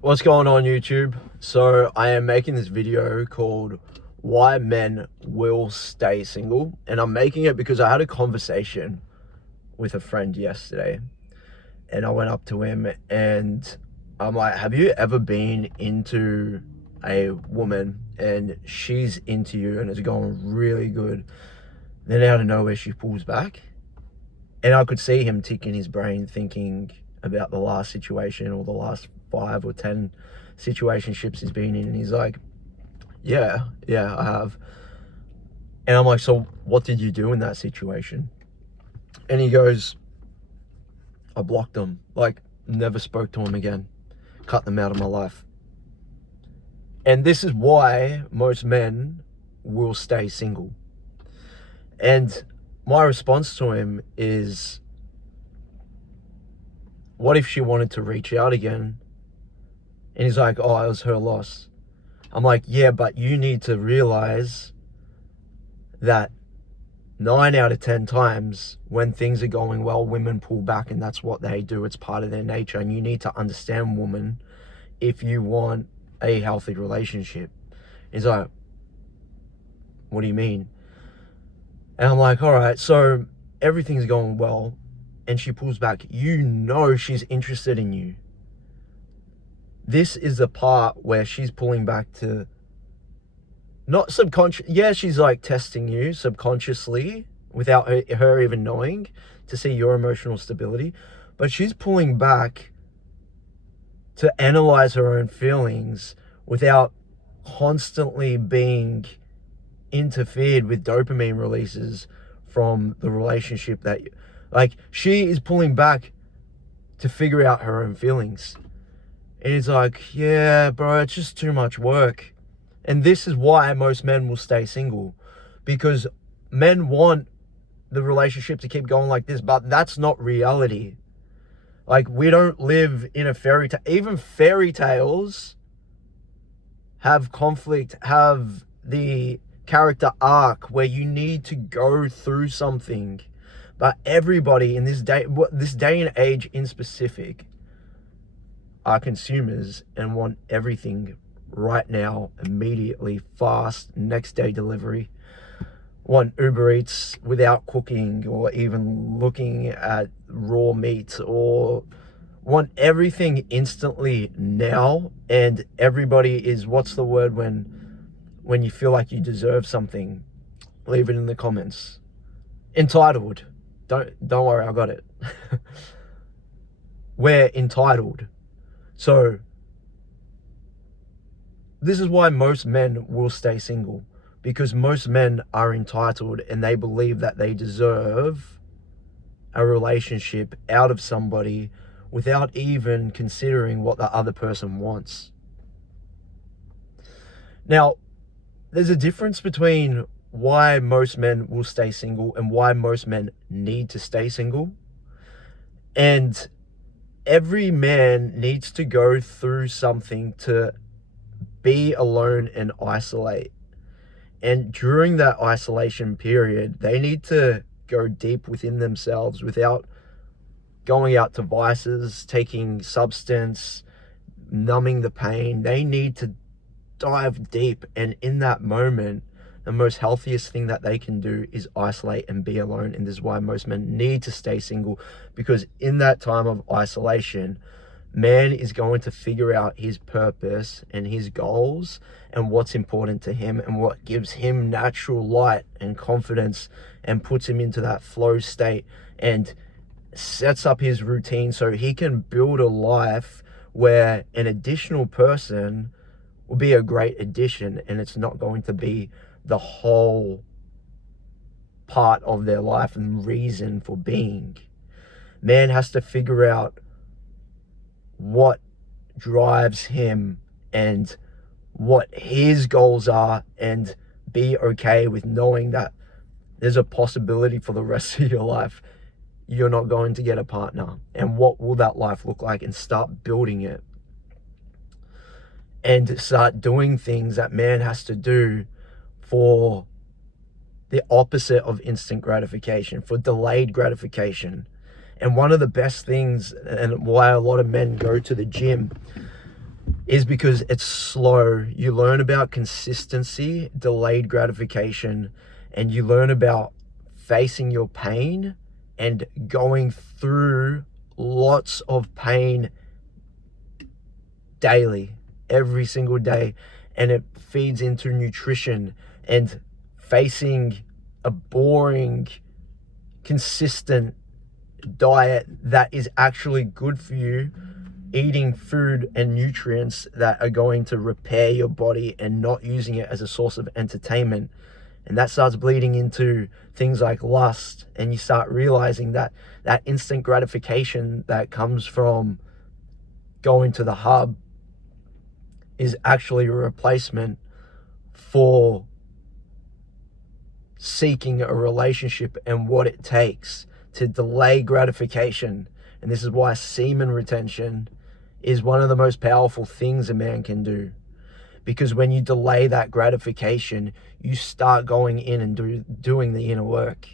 What's going on, YouTube? So I am making this video called Why Men Will Stay Single, and I'm making it because I had a conversation with a friend yesterday, and I went up to him and I'm like, have you ever been into a woman and she's into you and it's going really good, then out of nowhere she pulls back? And I could see him tick in his brain thinking about the last situation or the last 5 or 10 situationships he's been in. And he's like, yeah, I have. And I'm like, so what did you do in that situation? And he goes, I blocked them. Like, never spoke to him again. Cut them out of my life. And this is why most men will stay single. And my response to him is, what if she wanted to reach out again? And he's like, oh, it was her loss. I'm like, yeah, but you need to realize that 9 out of 10 times when things are going well, women pull back, and that's what they do. It's part of their nature. And you need to understand women if you want a healthy relationship. He's like, what do you mean? And I'm like, all right, so everything's going well and she pulls back. You know she's interested in you. This is the part where she's pulling back to not subconscious. Yeah, she's like testing you subconsciously without her even knowing to see your emotional stability. But she's pulling back to analyze her own feelings without constantly being interfered with dopamine releases from the relationship that like she is pulling back to figure out her own feelings. And it's like, yeah, bro, it's just too much work. And this is why most men will stay single, because men want the relationship to keep going like this, but that's not reality. Like, we don't live in a fairy tale. Even fairy tales have conflict, have the character arc where you need to go through something. But everybody in this day and age in specific, are consumers and want everything right now, immediately, fast, next day delivery. Want Uber Eats without cooking or even looking at raw meat, or want everything instantly now. And everybody is, what's the word when you feel like you deserve something? Leave it in the comments. Entitled. Don't worry, I got it. We're entitled. So this is why most men will stay single, because most men are entitled and they believe that they deserve a relationship out of somebody without even considering what the other person wants. Now, there's a difference between why most men will stay single and why most men need to stay single. And every man needs to go through something to be alone and isolate. And during that isolation period, they need to go deep within themselves without going out to vices, taking substance, numbing the pain. They need to dive deep. And in that moment, the most healthiest thing that they can do is isolate and be alone. And this is why most men need to stay single, because in that time of isolation, man is going to figure out his purpose and his goals and what's important to him and what gives him natural light and confidence and puts him into that flow state and sets up his routine so he can build a life where an additional person will be a great addition, and it's not going to be the whole part of their life and reason for being. Man has to figure out what drives him and what his goals are, and be okay with knowing that there's a possibility for the rest of your life you're not going to get a partner. And what will that life look like? And start building it. And start doing things that man has to do for the opposite of instant gratification, for delayed gratification. And one of the best things, and why a lot of men go to the gym, is because it's slow. You learn about consistency, delayed gratification, and you learn about facing your pain and going through lots of pain daily, every single day. And it feeds into nutrition and facing a boring, consistent diet that is actually good for you, eating food and nutrients that are going to repair your body and not using it as a source of entertainment. And that starts bleeding into things like lust, and you start realizing that that instant gratification that comes from going to the hub is actually a replacement for seeking a relationship and what it takes to delay gratification. And this is why semen retention is one of the most powerful things a man can do. Because when you delay that gratification, you start going in and doing the inner work.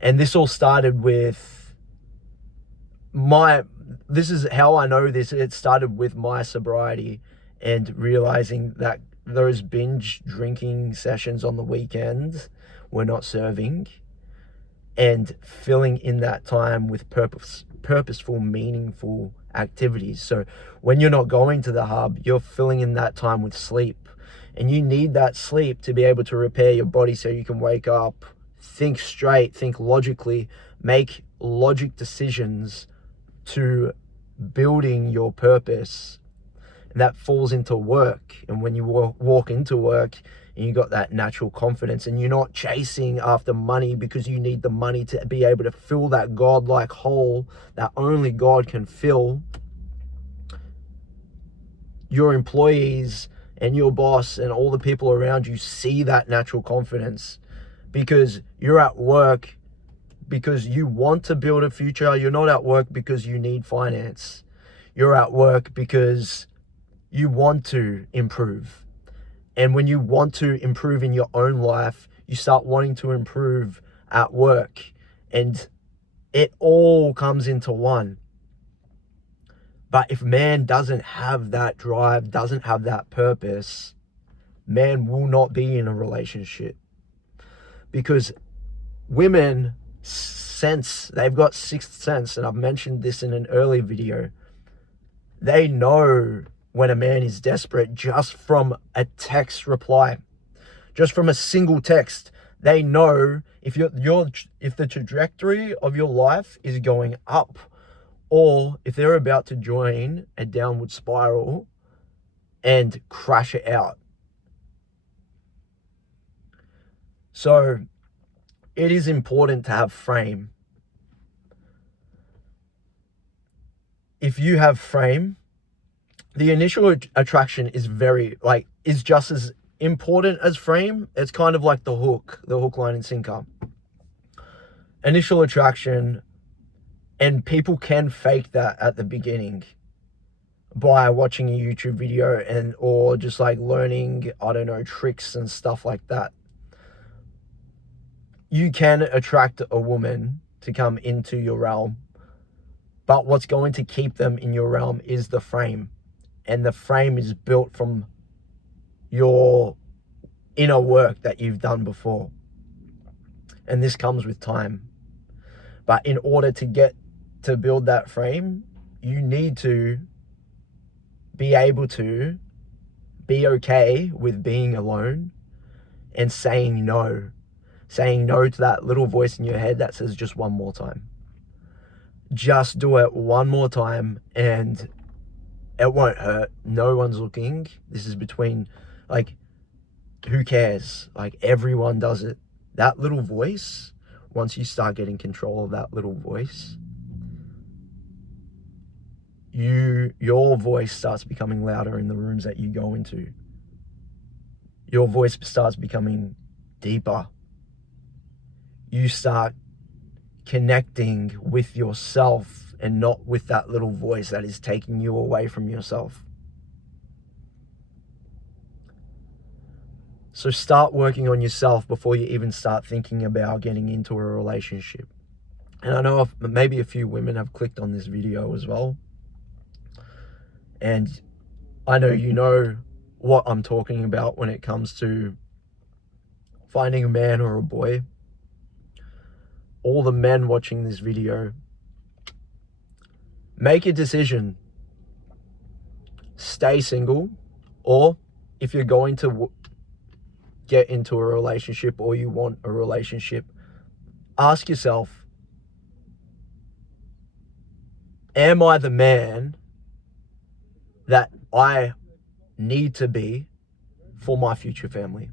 And this all started with this is how I know this. It started with my sobriety and realizing that those binge drinking sessions on the weekend were not serving, and filling in that time with purposeful, meaningful activities. So when you're not going to the hub, you're filling in that time with sleep, and you need that sleep to be able to repair your body so you can wake up, think straight, think logically, make logic decisions to building your purpose. And that falls into work. And when you walk into work and you got that natural confidence, and you're not chasing after money because you need the money to be able to fill that God-like hole that only God can fill, your employees and your boss and all the people around you see that natural confidence because you're at work because you want to build a future. You're not at work because you need finance. You're at work because you want to improve. And when you want to improve in your own life, you start wanting to improve at work. And it all comes into one. But if man doesn't have that drive, doesn't have that purpose, man will not be in a relationship. Because women sense, they've got sixth sense, and I've mentioned this in an early video. They know when a man is desperate just from a text reply, just from a single text. They know if if the trajectory of your life is going up, or if they're about to join a downward spiral and crash it out. So it is important to have frame. If you have frame, the initial attraction is just as important as frame. It's kind of like the hook, line, and sinker. Initial attraction, and people can fake that at the beginning by watching a YouTube video or just like learning, tricks and stuff like that. You can attract a woman to come into your realm, but what's going to keep them in your realm is the frame. And the frame is built from your inner work that you've done before. And this comes with time. But in order to build that frame, you need to be able to be okay with being alone and saying no to that little voice in your head that says just one more time. Just do it one more time and it won't hurt. No one's looking. This is between, who cares? Everyone does it. That little voice, once you start getting control of that little voice, your voice starts becoming louder in the rooms that you go into. Your voice starts becoming deeper. You start connecting with yourself and not with that little voice that is taking you away from yourself. So start working on yourself before you even start thinking about getting into a relationship. And I know maybe a few women have clicked on this video as well. And I know you know what I'm talking about when it comes to finding a man or a boy. All the men watching this video, make a decision. Stay single, or if you're going to get into a relationship or you want a relationship, ask yourself, am I the man that I need to be for my future family?